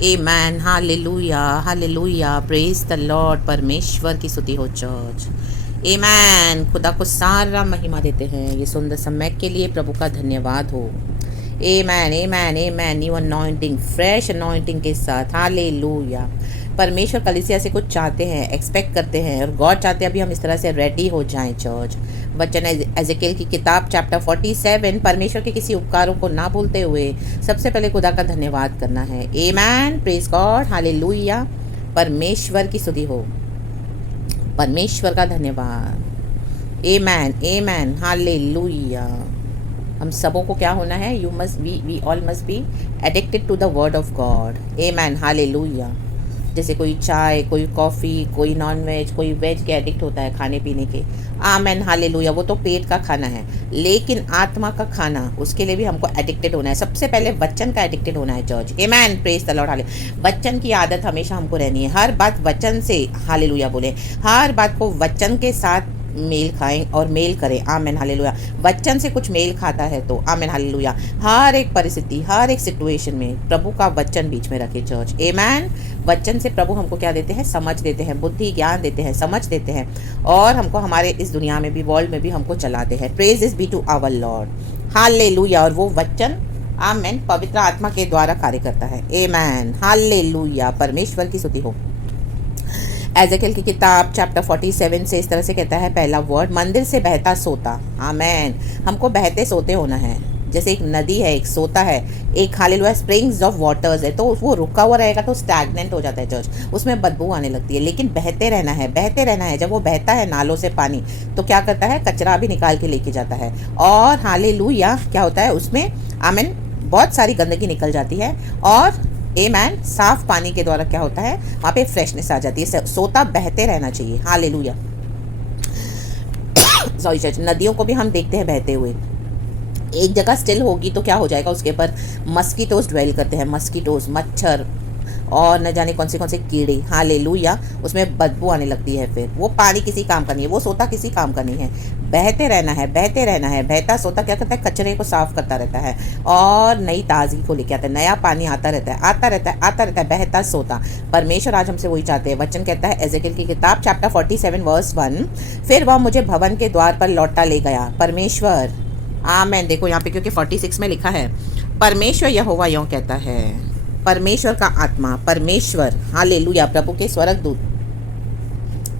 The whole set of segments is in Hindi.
Amen, hallelujah, hallelujah, praise the Lord. परमेश्वर की स्तुति हो चर्च। आमेन। खुदा को सारा महिमा देते हैं। ये सुंदर समय के लिए प्रभु का धन्यवाद हो। आमेन, आमेन, आमेन। न्यू अनॉइंटिंग, फ्रेश अनॉइंटिंग के साथ, हालेलुया। परमेश्वर कलीसिया से कुछ चाहते हैं, एक्सपेक्ट करते हैं, और गॉड चाहते हैं अभी हम इस तरह से रेडी हो जाएं चर्च। वचन एजेकियल की किताब चैप्टर 47, परमेश्वर के किसी उपकारों को ना भूलते हुए सबसे पहले खुदा का धन्यवाद करना है। आमेन, प्रेज गॉड, हालेलुया। परमेश्वर की स्तुति हो, परमेश्वर का धन्यवाद। आमेन, आमेन, हालेलुया। हम सबों को क्या होना है? You must we all must be addicted to the word of God. Amen, hallelujah. जैसे कोई चाय, कोई कॉफ़ी, कोई नॉन वेज, कोई वेज के एडिक्ट होता है खाने पीने के। आमेन, हालेलुया। वो तो पेट का खाना है, लेकिन आत्मा का खाना, उसके लिए भी हमको एडिक्टेड होना है। सबसे पहले वचन का एडिक्टेड होना है church. Amen, praise the Lord, हाले। वचन की आदत हमेशा हमको रहनी है। हर बात वचन से, हालेलुया बोले, हर बात को वचन के साथ मेल खाएं और मेल करें। आमेन, हालेलुया। वचन से कुछ मेल खाता है तो आमेन, हालेलुया। हर एक परिस्थिति, हर एक सिचुएशन में प्रभु का वचन बीच में रखे चर्च। आमेन। वचन से प्रभु हमको क्या देते हैं? समझ देते हैं, बुद्धि ज्ञान देते हैं, समझ देते हैं, और हमको हमारे इस दुनिया में भी, वर्ल्ड में भी हमको चलाते हैं। Praise is be to our Lord, hallelujah. और वो वचन, आमेन, पवित्र आत्मा के द्वारा कार्य करता है। आमेन, हालेलुया। परमेश्वर की स्तुति हो। एजेकियल की किताब चैप्टर 47 से इस तरह से कहता है पहला वर्ड, मंदिर से बहता सोता। आमेन। हमको बहते सोते होना है। जैसे एक नदी है, एक सोता है, एक हालेलुया स्प्रिंग्स ऑफ वाटर्स है, तो वो रुका हुआ रहेगा तो स्टैग्नेंट हो जाता है चर्च, उसमें बदबू आने लगती है। लेकिन बहते रहना है, बहते रहना है। जब वो बहता है नालों से पानी, तो क्या करता है? कचरा भी निकाल के लेके जाता है। और हालेलुया क्या होता है उसमें? आमेन, बहुत सारी गंदगी निकल जाती है, और आमेन, साफ पानी के द्वारा क्या होता है? वहाँ पे फ्रेशनेस आ जाती है। सोता बहते रहना चाहिए। हालेलुया। Sorry church. नदियों को भी हम देखते हैं बहते हुए। एक जगह स्टिल होगी तो क्या हो जाएगा? उसके ऊपर मस्कीटोज ड्वेल करते हैं, मस्कीटोज, मच्छर, और न जाने कौन से कीड़े। हालेलुया। उसमें बदबू आने लगती है। फिर वो पानी किसी काम का नहीं है, वो सोता किसी काम का नहीं है। बहते रहना है, बहते रहना है। बहता सोता क्या करता है? कचरे को साफ करता रहता है और नई ताजगी को लेके आता है। नया पानी आता रहता है, आता रहता है, आता रहता है। बहता सोता। परमेश्वर आज हमसे वही चाहते हैं। वचन कहता है एजेकियल की किताब चैप्टर 47 वर्स 1, फिर वह मुझे भवन के द्वार पर लौटा ले गया। परमेश्वर, आमेन। देखो यहाँ पे क्योंकि 46 में लिखा है, परमेश्वर यहोवा यों कहता है, परमेश्वर का आत्मा, परमेश्वर, हालेलुया, प्रभु के स्वर्गदूत,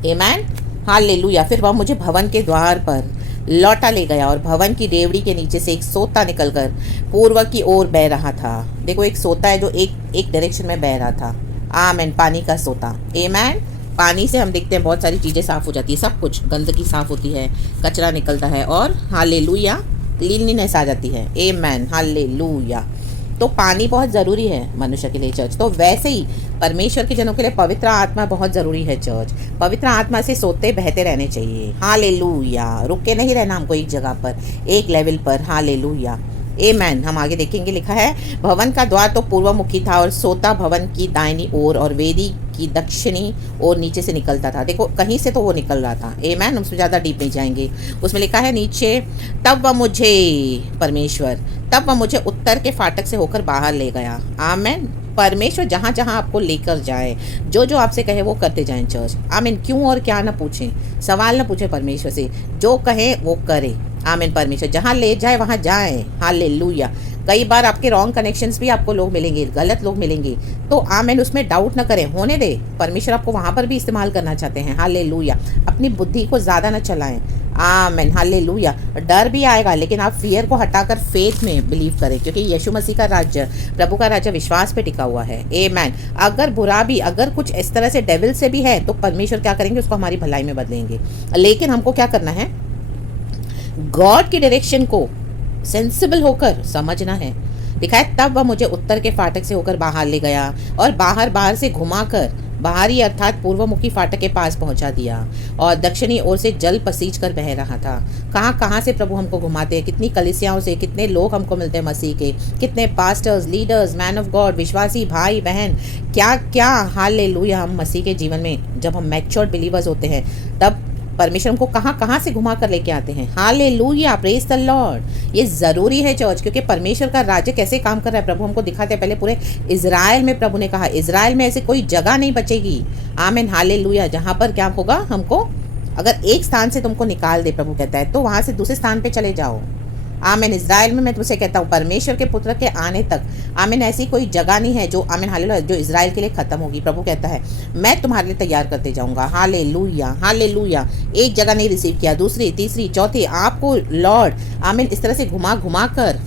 आमेन, हालेलुया। फिर वह मुझे भवन के द्वार पर लौटा ले गया, और भवन की डेवड़ी के नीचे से एक सोता निकलकर पूर्व की ओर बह रहा था। देखो, एक सोता है जो एक डायरेक्शन में बह रहा था। आमेन, पानी का सोता। आमेन। पानी से हम देखते हैं बहुत सारी चीज़ें साफ़ हो जाती है, सब कुछ, गंदगी साफ़ होती है, कचरा निकलता है, और हालेलुया क्लीनलीनेस आ जाती है। आमेन, हालेलुया। तो पानी बहुत ज़रूरी है मनुष्य के लिए चर्च। तो वैसे ही परमेश्वर के जनों के लिए पवित्र आत्मा बहुत ज़रूरी है चर्च। पवित्र आत्मा से सोते बहते रहने चाहिए। हालेलुया। रुके नहीं रहना हमको एक जगह पर, एक लेवल पर। हालेलुया, आमेन। हम आगे देखेंगे, लिखा है, भवन का द्वार तो पूर्वमुखी था, और सोता भवन की दाहिनी ओर और वेदी की दक्षिणी ओर नीचे से निकलता था। देखो, कहीं से तो वो निकल रहा था। आमेन। उसमें ज़्यादा डीप नहीं जाएंगे। उसमें लिखा है नीचे, तब वह मुझे, परमेश्वर, तब वह मुझे उत्तर के फाटक से होकर बाहर ले गया। आमेन। परमेश्वर जहाँ जहाँ आपको लेकर जाए, जो जो आपसे कहे वो करते जाएं चर्च। आमीन। क्यों और क्या ना पूछें, सवाल ना पूछें परमेश्वर से, जो कहे वो करे। आमीन। परमेश्वर जहाँ ले जाए वहाँ जाए। हालेलुया। कई बार आपके रॉन्ग कनेक्शंस भी आपको लोग मिलेंगे, गलत लोग मिलेंगे, तो आमीन, उसमें डाउट ना करें, होने दे। परमेश्वर आपको वहाँ पर भी इस्तेमाल करना चाहते हैं। हालेलुया। अपनी बुद्धि को ज़्यादा ना चलाएं। आमीन, हालेलुया। डर भी आएगा, लेकिन आप फियर को हटाकर फेथ में बिलीव करें, क्योंकि यीशु मसीह का राज्य, प्रभु का राज्य विश्वास पे टिका हुआ है। आमीन। अगर बुरा भी, अगर कुछ इस तरह से डेविल से भी है, तो परमेश्वर क्या करेंगे? उसको हमारी भलाई में बदलेंगे। लेकिन हमको क्या करना है? गॉड की डायरेक्शन को सेंसिबल होकर समझना है। लिखा है, तब वह मुझे उत्तर के फाटक से होकर बाहर ले गया, और बाहर से घुमाकर बाहरी अर्थात पूर्वमुखी फाटक के पास पहुंचा दिया, और दक्षिणी ओर से जल पसीज कर बह रहा था। कहाँ कहाँ से प्रभु हमको घुमाते हैं, कितनी कलीसियाओं से, कितने लोग हमको मिलते हैं मसीह के, कितने pastors, leaders, man of God, विश्वासी भाई बहन, क्या क्या। हालेलुया। हम मसीह के जीवन में जब हम मैच्योर्ड बिलीवर्स होते हैं, तब परमेश्वर हमको कहाँ कहाँ से घुमा कर लेके आते हैं। Hallelujah, praise the Lord. ये ज़रूरी है चर्च, क्योंकि परमेश्वर का राज्य कैसे काम कर रहा है प्रभु हमको दिखाते हैं। पहले पूरे इजराइल में प्रभु ने कहा इजराइल में ऐसे कोई जगह नहीं बचेगी। आमीन, हालेलुया। जहाँ पर क्या होगा, हमको अगर एक स्थान से तुमको निकाल दे प्रभु कहता है, तो वहाँ से दूसरे स्थान पे चले जाओ। आमीन। इजराइल में मैं तुमसे कहता हूँ परमेश्वर के पुत्र के आने तक, आमीन, ऐसी कोई जगह नहीं है जो, आमीन हालेलुया, जो इजराइल के लिए खत्म होगी। प्रभु कहता है मैं तुम्हारे लिए तैयार करते जाऊँगा। Hallelujah, hallelujah. एक जगह नहीं रिसीव किया, दूसरी, तीसरी, चौथी, आपको लॉर्ड आमीन इस तरह से घुमा घुमा कर,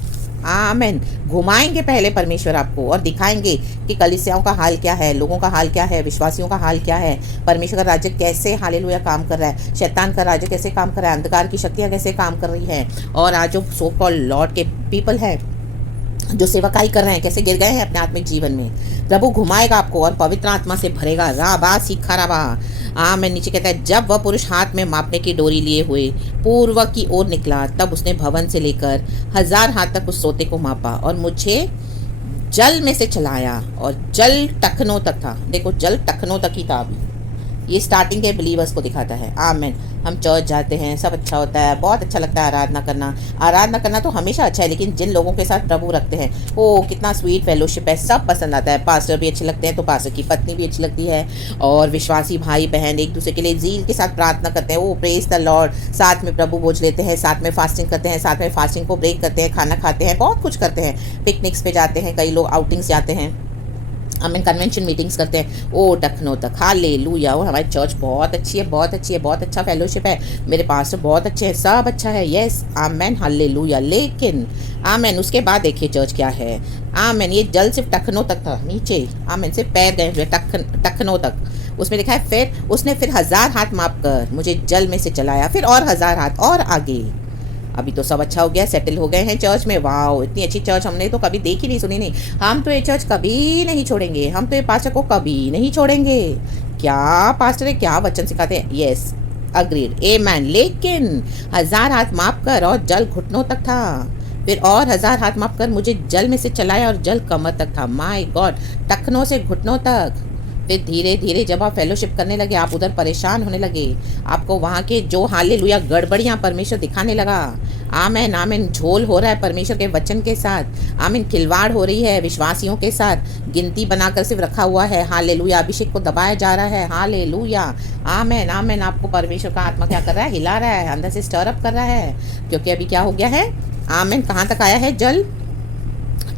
आमीन, घुमाएंगे पहले परमेश्वर आपको, और दिखाएंगे कि कलीसियाओं का हाल क्या है, लोगों का हाल क्या है, विश्वासियों का हाल क्या है, परमेश्वर का राज्य कैसे हालेलुया काम कर रहा है, शैतान का राज्य कैसे काम कर रहा है, अंधकार की शक्तियाँ कैसे काम कर रही है, और आज जो सो कॉल्ड लॉर्ड के पीपल हैं जो सेवकाई कर रहे हैं कैसे गिर गए हैं अपने आत्मिक जीवन में। प्रभु घुमाएगा आपको और पवित्र आत्मा से भरेगा। राबा सीखा राबा। मैं नीचे कहता है जब वह पुरुष हाथ में मापने की डोरी लिए हुए पूर्व की ओर निकला, तब उसने भवन से लेकर 1000 हाथ तक उस सोते को मापा और मुझे जल में से चलाया, और जल टखनों तक था। देखो, जल टखनों तक ही था। अभी ये स्टार्टिंग के बिलीवर्स को दिखाता है। आमीन। हम चर्च जाते हैं, सब अच्छा होता है, बहुत अच्छा लगता है आराधना करना। आराधना करना तो हमेशा अच्छा है, लेकिन जिन लोगों के साथ प्रभु रखते हैं, ओ कितना स्वीट फेलोशिप है, सब पसंद आता है। पास्टर भी अच्छे लगते हैं तो पास्टर की पत्नी भी अच्छी लगती है, और विश्वासी भाई बहन एक दूसरे के लिए जील के साथ प्रार्थना करते हैं। ओ प्रेज द लॉर्ड। साथ में प्रभु भोज लेते हैं, साथ में फास्टिंग करते हैं, साथ में फास्टिंग को ब्रेक करते हैं, खाना खाते हैं, बहुत कुछ करते हैं। पिकनिक्स पे जाते हैं, कई लोग आउटिंग्स जाते हैं, आमीन, कन्वेंशन मीटिंग्स करते हैं। ओ टखनों तक। हालेलुया। और हमारी चर्च बहुत अच्छी है, बहुत अच्छी है, बहुत अच्छा फेलोशिप है, मेरे पास बहुत अच्छे हैं, सब अच्छा है। यस, आमीन, हालेलुया। लेकिन आमीन, उसके बाद देखिए चर्च क्या है। आमीन, ये जल सिर्फ टखनों तक था, नीचे आमीन से पैर गए हुए टखनों तक। उसमें लिखा है फिर उसने 1000 हाथ माप कर मुझे जल में से चलाया, फिर और 1000 हाथ और आगे। अभी तो सब अच्छा हो गया, सेटल हो गए हैं चर्च में। वाह, इतनी अच्छी चर्च हमने तो कभी देखी नहीं, सुनी नहीं। हम तो ये चर्च कभी नहीं छोड़ेंगे, हम तो ये पास्टर को कभी नहीं छोड़ेंगे। क्या पास्टर है, क्या वचन सिखाते हैं। यस, अग्रीड, आमेन। लेकिन 1000 हाथ माप कर और जल घुटनों तक था, फिर और 1000 हाथ माप कर मुझे जल में से चलाया और जल कमर तक था। माय गॉड, टखनों से घुटनों तक। फिर धीरे धीरे जब आप फेलोशिप करने लगे, आप उधर परेशान होने लगे, आपको वहाँ के जो हालेलुया गड़बड़ियाँ परमेश्वर दिखाने लगा। आमीन, आमीन, झोल हो रहा है परमेश्वर के वचन के साथ। आमीन, खिलवाड़ हो रही है विश्वासियों के साथ, गिनती बनाकर सिर्फ रखा हुआ है। हालेलुया, अभिषेक को दबाया जा रहा है। हालेलुया, आमीन, आमीन। आपको परमेश्वर का आत्मा क्या कर रहा है, हिला रहा है, अंदर से स्टर अप कर रहा है, क्योंकि अभी क्या हो गया है। आमीन, कहाँ तक आया है जल,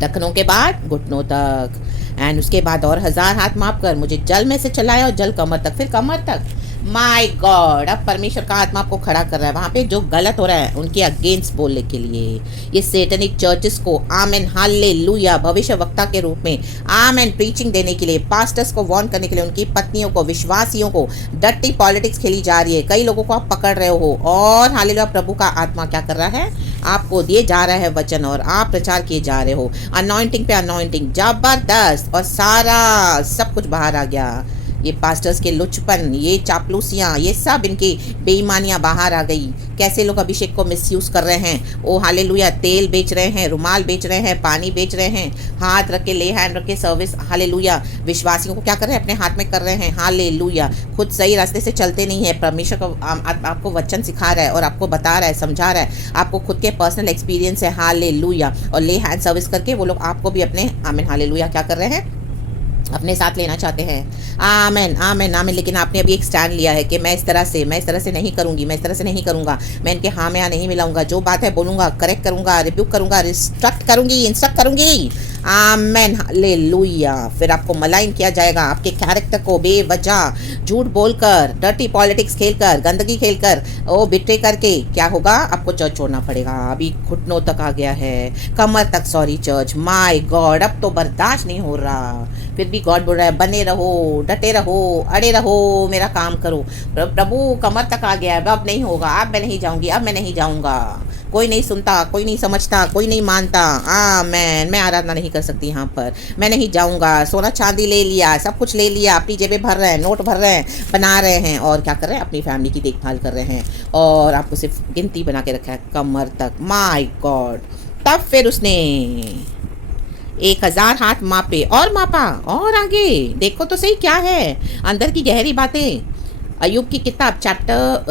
टखनों के बाद घुटनों तक। एंड उसके बाद और 1000 हाथ माप कर मुझे जल में से चलाया और जल कमर तक, फिर कमर तक। माय गॉड, अब परमेश्वर का आत्मा आपको खड़ा कर रहा है वहाँ पे जो गलत हो रहा है उनके अगेंस्ट बोलने के लिए। ये सेटनिक चर्चेस को आमेन हालेलुया भविष्य वक्ता के रूप में आमेन प्रीचिंग देने के लिए, पास्टर्स को वार्न करने के लिए, उनकी पत्नियों को, विश्वासियों को डर्टी पॉलिटिक्स खेली जा रही है। कई लोगों को आप पकड़ रहे हो और हालेलुया प्रभु का आत्मा क्या कर रहा है, आपको दिए जा रहा है वचन और आप प्रचार किए जा रहे हो। अनॉइंटिंग पे अनॉइंटिंग जबरदस्त, और सारा सब कुछ बाहर आ गया। ये पास्टर्स के लुचपन, ये चापलूसियाँ, ये सब इनकी बेईमानियाँ बाहर आ गई। कैसे लोग अभिषेक को मिसयूज़ कर रहे हैं। ओ हालेलुया, तेल बेच रहे हैं, रुमाल बेच रहे हैं, पानी बेच रहे हैं, हाथ रख के ले हैंड रख के सर्विस हालेलुया विश्वासियों को क्या कर रहे हैं, अपने हाथ में कर रहे हैं। हालेलुया, खुद सही रास्ते से चलते नहीं है। परमेश्वर को आपको वचन सिखा रहा है और आपको बता रहा है, समझा रहा है, आपको खुद के पर्सनल एक्सपीरियंस है। हालेलुया, और ले हैंड सर्विस करके वो लोग आपको भी अपने आमीन हालेलुया क्या कर रहे हैं, अपने साथ लेना चाहते हैं। आमेन आमेन आमेन। लेकिन आपने अभी एक स्टैंड लिया है कि मैं इस तरह से नहीं करूंगी, मैं इस तरह से नहीं करूंगा, मैं इनके हाँ में हाँ नहीं मिलाऊंगा, जो बात है बोलूंगा, करेक्ट करूंगा, रिब्यूक करूंगा, इंस्ट्रक्ट करूंगी। Amen hallelujah. फिर आपको मलाइन किया जाएगा, आपके कैरेक्टर को बेवजह झूठ बोलकर, डर्टी पॉलिटिक्स खेलकर, गंदगी खेलकर, ओ बिट्रे करके क्या होगा, आपको चर्च छोड़ना पड़ेगा। अभी घुटनों तक आ गया है, कमर तक, सॉरी चर्च, माय गॉड अब तो बर्दाश्त नहीं हो रहा। फिर भी गॉड बोल रहा है बने रहो, डटे रहो, अड़े रहो, मेरा काम करो। प्रभु कमर तक आ गया है, अब नहीं होगा, अब मैं नहीं जाऊंगी, अब मैं नहीं जाऊंगा। कोई नहीं सुनता, कोई नहीं समझता, कोई नहीं मानता। मैं आराधना नहीं कर सकती यहाँ पर, मैं नहीं जाऊँगा। सोना चांदी ले लिया, सब कुछ ले लिया, अपनी जेबें भर रहे हैं, नोट भर रहे हैं, बना रहे हैं, और क्या कर रहे हैं, अपनी फैमिली की देखभाल कर रहे हैं, और आपको सिर्फ गिनती बना के रखा है कमर तक। My God. तब फिर उसने 1000 हाथ मापे और मापा और आगे देखो तो सही क्या है, अंदर की गहरी बातें। अय्यूब की किताब चैप्टर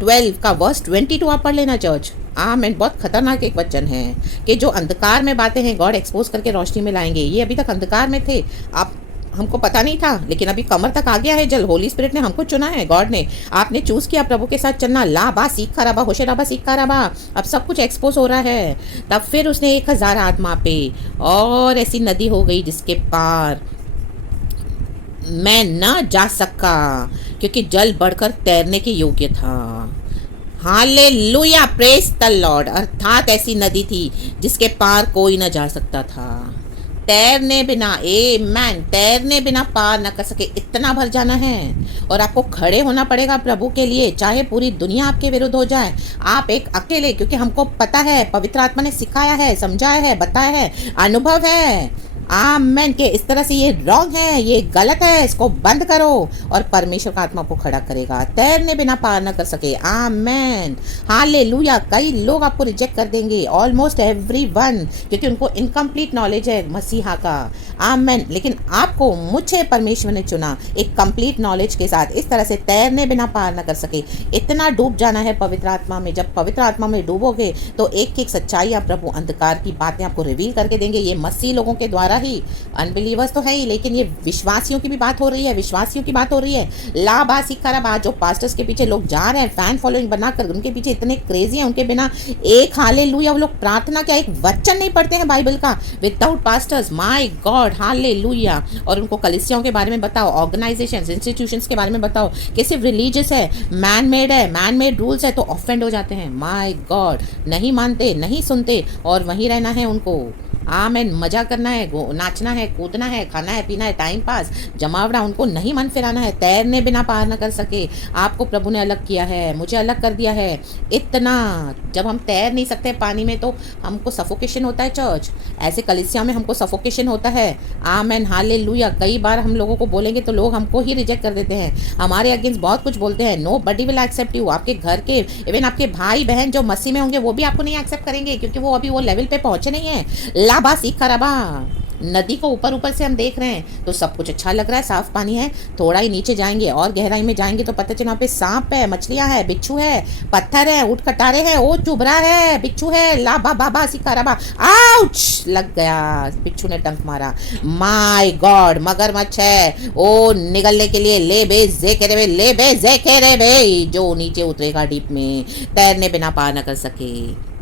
12 का वर्स 22 आप पढ़ लेना चर्च। आमेन। बहुत खतरनाक एक वचन है कि जो अंधकार में बातें हैं गॉड एक्सपोज करके रोशनी में लाएंगे। ये अभी तक अंधकार में थे, आप हमको पता नहीं था, लेकिन अभी कमर तक आ गया है जल। होली स्पिरिट ने हमको चुना है, गॉड ने, आपने चूज किया प्रभु के साथ चलना। ला बा सीखा रबा होशे रबा सीखा रबा, अब सब कुछ एक्सपोज हो रहा है। तब फिर उसने 1000 आत्मा पे और ऐसी नदी हो गई जिसके पार मैं न जा सका, क्योंकि जल बढ़कर तैरने के योग्य था। Hallelujah, praise the Lord. अर्थात ऐसी नदी थी जिसके पार कोई न जा सकता था, तैरने बिना। मैन तैरने बिना पार न कर सके, इतना भर जाना है। और आपको खड़े होना पड़ेगा प्रभु के लिए, चाहे पूरी दुनिया आपके विरुद्ध हो जाए, आप एक अकेले, क्योंकि हमको पता है, पवित्र आत्मा ने सिखाया है, समझाया है, बताया है, अनुभव है। आमेन के इस तरह से ये रॉन्ग है, ये गलत है, इसको बंद करो, और परमेश्वर का आत्मा को खड़ा करेगा। तैरने बिना पार न कर सके। आमेन, हालेलुया। कई लोग आपको रिजेक्ट कर देंगे, ऑलमोस्ट एवरीवन, क्योंकि उनको इनकम्प्लीट नॉलेज है मसीहा का। आमेन। लेकिन आपको, मुझे परमेश्वर ने चुना एक कंप्लीट नॉलेज के साथ, इस तरह से तैरने बिना पार न कर सके। इतना डूब जाना है पवित्र आत्मा में। जब पवित्र आत्मा में डूबोगे तो एक एक सच्चाई आप प्रभु अंधकार की बातें आपको रिवील करके देंगे। ये मसीह लोगों के द्वारा ही, अनबिलीवर्स तो है ही, लेकिन ये विश्वासियों की भी बात हो रही है, विश्वासियों की बात हो रही है। ला बा सीखा रबा, जो पास्टर्स के पीछे लोग जा रहे हैं, फैन फॉलोइंग बनाकर, उनके पीछे इतने क्रेजी हैं, उनके बिना एक हालेलुया, वो लोग प्रार्थना क्या, एक वचन नहीं पढ़ते हैं बाइबल का without pastors. My God, hallelujah. और उनको कलीसियाओं के बारे में बताओ, ऑर्गेनाइजेशंस, इंस्टीट्यूशंस के बारे में बताओ कि सिर्फ रिलीजियस है, मैन मेड है, मैन मेड रूल्स है, तो ऑफेंड हो जाते हैं। माय गॉड, नहीं मानते, नहीं सुनते, और वहीं रहना है उनको। आमेन। मजा करना है, नाचना है, कूदना है, खाना है, पीना है, टाइम पास, जमावड़ा, उनको नहीं मन फिराना है। तैरने बिना पार न कर सके। आपको प्रभु ने अलग किया है, मुझे अलग कर दिया है। इतना जब हम तैर नहीं सकते पानी में तो हमको सफोकेशन होता है चर्च, ऐसे कलीसिया में हमको सफोकेशन होता है। आमेन, हालेलुया। कई बार हम लोगों को बोलेंगे तो लोग हमको ही रिजेक्ट कर देते हैं, हमारे अगेंस्ट बहुत कुछ बोलते हैं। Nobody will accept you. आपके घर के, इवन आपके भाई बहन जो मसीह में होंगे, वो भी आपको नहीं एक्सेप्ट करेंगे, क्योंकि वो अभी वो लेवल पे पहुंचे नहीं है। लाबा सीखा रबा। नदी को ऊपर ऊपर से हम देख रहे हैं तो सब कुछ अच्छा लग रहा है, साफ पानी है। थोड़ा ही नीचे जाएंगे और गहराई में जाएंगे तो पता चला पे सांप है, मछलियां है, बिच्छू है, पत्थर है, ऊँट कटारे है, ओ चुभरा है, बिच्छू है। ला बा बाबा सिखा रबा, आउच, लग गया, बिच्छू ने डंक मारा। माय गॉड, मगरमच्छ है, ओ निगलने के लिए ले बे जे रे बे, ले बे जे रे बे, जो नीचे उतरेगा डीप में, तैरने बिना पार न कर सके।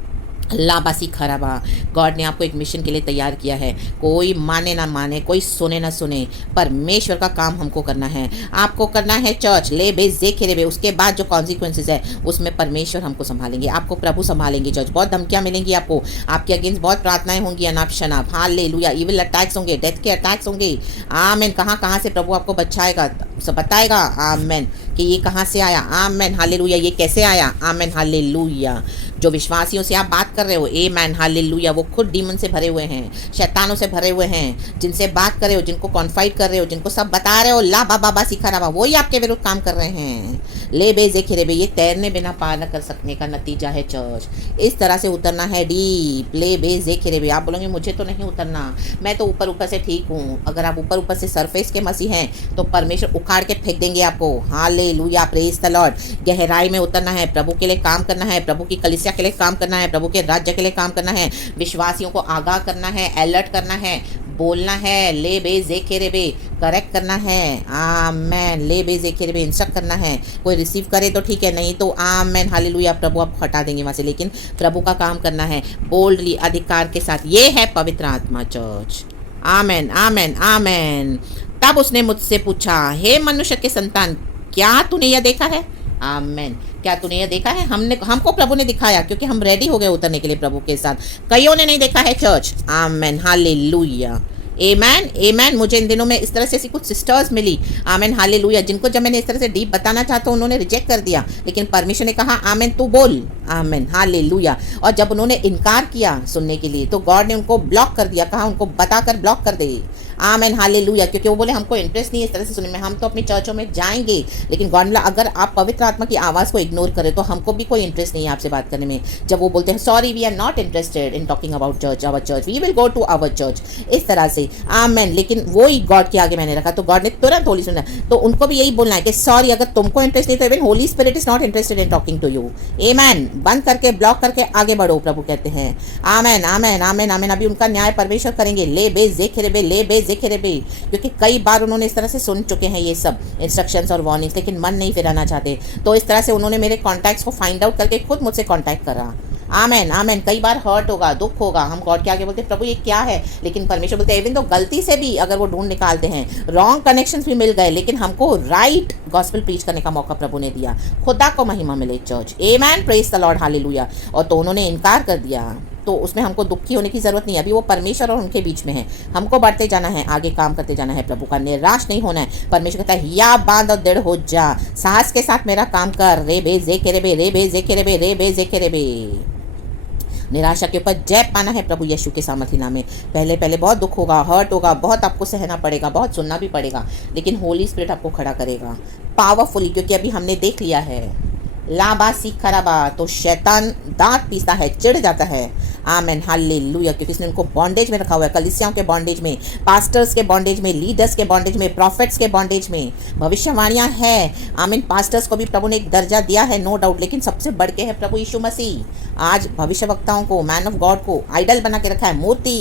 लाबासी खराबा। गॉड ने आपको एक मिशन के लिए तैयार किया है। कोई माने ना माने, कोई सुने ना सुने, परमेश्वर का काम हमको करना है, आपको करना है चर्च। ले बे जे बे, उसके बाद जो कॉन्सिक्वेंसेज है उसमें परमेश्वर हमको संभालेंगे, आपको प्रभु संभालेंगे चर्च। बहुत धमकियाँ मिलेंगी आपको, आपके अगेंस्ट बहुत प्रार्थनाएं होंगी, अनाप शनाप, हालेलुया, इविल अटैक्स होंगे, डेथ के अटैक्स होंगे। आमेन। कहाँ कहाँ से प्रभु आपको बचाएगा, सब बताएगा। आमेन, कि ये कहाँ से आया। आमेन, हालेलुया, ये कैसे आया। आमेन, हालेलुया। जो विश्वासियों से आप बात कर रहे हो, ए मैन, हालेलुया, वो खुद डीमन से भरे हुए हैं, शैतानों से भरे हुए हैं। जिनसे बात कर रहे हो, जिनको कॉन्फाइड कर रहे हो, जिनको सब बता रहे हो, ला बाबा सिखा रहा, वही आपके विरुद्ध काम कर रहे हैं। ले बे जे खिरे बे, ये तैरने बिना पार न कर सकने का नतीजा है चर्च। इस तरह से उतरना है डीप। ले बे जे खिरे बे। आप बोलोगे मुझे तो नहीं उतरना, मैं तो ऊपर ऊपर से ठीक हूँ। अगर आप ऊपर ऊपर से सरफेस के मसीह हैं तो परमेश्वर उखाड़ के फेंक देंगे आपको। Hallelujah, praise the Lord. गहराई में उतरना है, प्रभु के लिए काम करना है, प्रभु की कलीसिया के लिए काम करना है, प्रभु के राज्य के लिए काम करना है, विश्वासियों को आगाह करना है, अलर्ट करना है, बोलना है, ले बे जे खेरे बे, करेक्ट करना है। आमेन, ले बे जे खेरे बे, इंस्ट्रक्ट करना है। कोई रिसीव करे तो ठीक है, नहीं तो आमेन, हालेलुया, प्रभु आपको हटा देंगे वहाँ से। लेकिन प्रभु का काम करना है बोल्डली, अधिकार के साथ। ये है पवित्र आत्मा चर्च। आमेन, आमेन, आमेन। तब उसने मुझसे पूछा, हे मनुष्य के संतान, क्या तूने यह देखा है। आमेन। क्या तूने यह देखा है। हमको प्रभु ने दिखाया, क्योंकि हम रेडी हो गए उतरने के लिए प्रभु के साथ। कईयों ने नहीं देखा है चर्च। आमेन, हालेलुया, एमैन, एमैन। मुझे इन दिनों में इस तरह से ऐसी कुछ सिस्टर्स मिली, आमेन, हालेलुया, जिनको जब मैंने इस तरह से डीप बताना चाहता उन्होंने रिजेक्ट कर दिया, लेकिन परमेश्वर ने कहा आमेन तू बोल। आमेन, हालेलुया। और जब उन्होंने इनकार किया सुनने के लिए तो गॉड ने उनको ब्लॉक कर दिया, कहा उनको बताकर ब्लॉक कर दे। आमेन, हालेलुया। क्योंकि वो बोले हमको इंटरेस्ट नहीं है इस तरह से सुनने में, हम तो अपनी चर्चों में जाएंगे, लेकिन गॉड बोला अगर आप पवित्र आत्मा की आवाज़ को इग्नोर करें तो हमको भी कोई इंटरेस्ट नहीं है आपसे बात करने में। जब वो बोलते हैं sorry we are not interested in talking about church, our church, we will go to our church, इस तरह से। आमेन। लेकिन वो ही गॉड के आगे मैंने रखा, तो गॉड ने तुरंत होली सुना। तो उनको भी यही बोलना है कि सॉरी, अगर तुमको इंटरेस्ट नहीं तो even Holy Spirit is not interested in talking to you. Amen. बंद करके ब्लॉक करके आगे बढ़ो, प्रभु कहते हैं। आमेन, आमेन, आमेन, आमेन। अभी उनका न्याय परमेश्वर करेंगे। ले बे जेखेरेबे, ले बे जेखेरेबे। क्योंकि कई बार उन्होंने इस तरह से सुन चुके हैं ये सब इंस्ट्रक्शंस और वार्निंग्स, लेकिन मन नहीं फिराना चाहते। तो इस तरह से उन्होंने मेरे कॉन्टैक्ट्स को फाइंड आउट करके खुद मुझसे कॉन्टैक्ट करा। आमेन, आमेन। कई बार हर्ट होगा, दुख होगा, हम गॉड के आगे बोलते प्रभु ये क्या है, लेकिन परमेश्वर बोलते इवन तो गलती से भी अगर वो ढूंढ निकालते हैं, रॉन्ग कनेक्शंस भी मिल गए, लेकिन हमको राइट गॉस्पेल प्रीच करने का मौका प्रभु ने दिया। खुदा को महिमा मिले church. Amen, praise the Lord, hallelujah. और तो उन्होंने इनकार कर दिया, तो उसमें हमको दुखी होने की ज़रूरत नहीं है। अभी वो परमेश्वर और उनके बीच में है, हमको बढ़ते जाना है, आगे काम करते जाना है, प्रभु का निराश नहीं होना है। परमेश्वर कहता है या बांध और दृढ़ हो जा, साहस के साथ मेरा काम कर। रे बे जे के रे बे, रे बे जे के रे बे, रे बे जे के रे बे। निराशा के ऊपर जय पाना है प्रभु यीशु के सामर्थी नाम में। पहले पहले बहुत दुख होगा, हर्ट होगा, बहुत आपको सहना पड़ेगा, बहुत सुनना भी पड़ेगा, लेकिन होली स्पिरिट आपको खड़ा करेगा पावरफुली। क्योंकि अभी हमने देख लिया है लाबा सीख खराबा, तो शैतान दांत पीसता है, चिढ़ जाता है। आमेन, हालेलुया। क्योंकि इसने उनको बॉन्डेज में रखा हुआ है, कलीसियाओं के बॉन्डेज में, पास्टर्स के बॉन्डेज में, लीडर्स के बॉन्डेज में, प्रॉफिट्स के बॉन्डेज में। भविष्यवाणियाँ हैं। आमीन। पास्टर्स को भी प्रभु ने एक दर्जा दिया है, नो डाउट, लेकिन सबसे बढ़ के है प्रभु यीशु मसीह। आज भविष्यवक्ताओं को, मैन ऑफ गॉड को आइडल बना के रखा है, मूर्ति।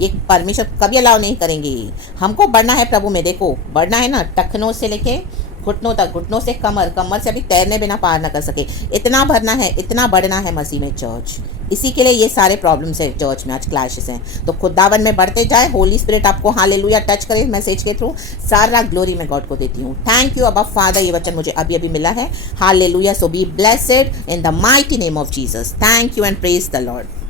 ये परमेश्वर कभी अलाउ नहीं करेंगे। हमको बढ़ना है प्रभु में। देखो बढ़ना है ना, टखनों से लेके घुटनों तक, घुटनों से कमर, कमर से अभी तैरने बिना पार न कर सके, इतना भरना है, इतना बढ़ना है मसीह में चर्च। इसी के लिए ये सारे प्रॉब्लम्स है चर्च में, आज क्लैशेस हैं। तो खुदावन में बढ़ते जाए, होली स्पिरिट आपको हालेलुया टच करे मैसेज के थ्रू। सारा ग्लोरी मैं गॉड को देती हूँ। थैंक यू अबा फादर, ये वचन मुझे अभी अभी मिला है। Hallelujah. So be blessed in the mighty name of Jesus. Thank you and praise the Lord.